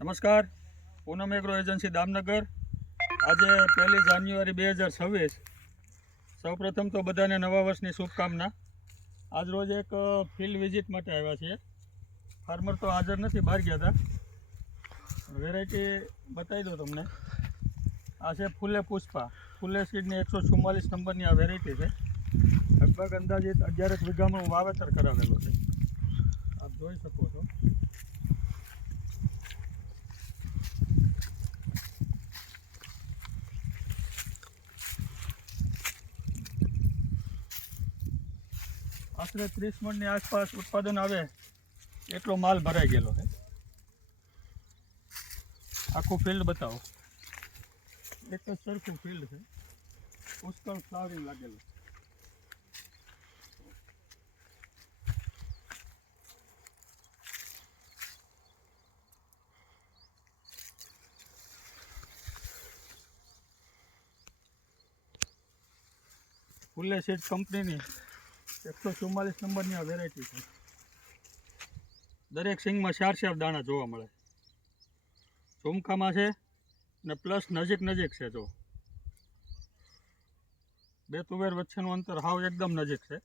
નમસ્કાર, પૂનમ agro agency Damnagar. આજે 1 જાન્યુઆરી 2026. સૌપ્રથમ તો બધાને નવા વર્ષની શુભકામના. આજ રોજ એક ફિલ્ડ વિઝિટ માટે આવ્યા છીએ. ફાર્મર તો હાજર નથી, બહાર ગયા હતા. વેરાયટી બતાવી દો તમને. આ છે ફૂલે પુષ્પા, ફૂલે સીડની 144 નંબરની આ વેરાયટી છે. લગભગ અંદાજિત 11 વીઘામાં વાવેતર કરાવેલું છે. આપ જોઈ શકો છો. આશરે 30 મણની આસપાસ ઉત્પાદન આવે એટલો માલ ભરાઈ ગયેલો છે. આખું ફિલ્ડ બતાવો. એક જ સરખું ફિલ્ડ છે, પુષ્કળ ફ્લાવરિંગ લાગેલું. ફૂલે સીડ કંપનીની 144 નંબરની આ વેરાયટી છે. દરેક સિંગમાં 4 દાણા જોવા મળે. ઝુમખામાં છે ને પ્લસ નજીક છે. જો બે તુવેર વચ્ચેનું અંતર હાવ એકદમ નજીક છે,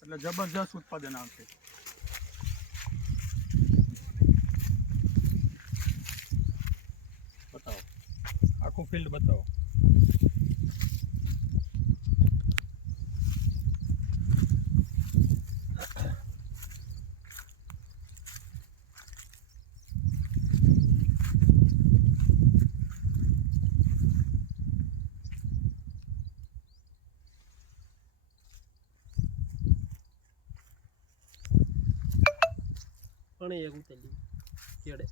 એટલે જબરજસ્ત ઉત્પાદન આવશે. બતાવો, આખું ફિલ્ડ બતાવો. પણ એક ઉતરી કેડે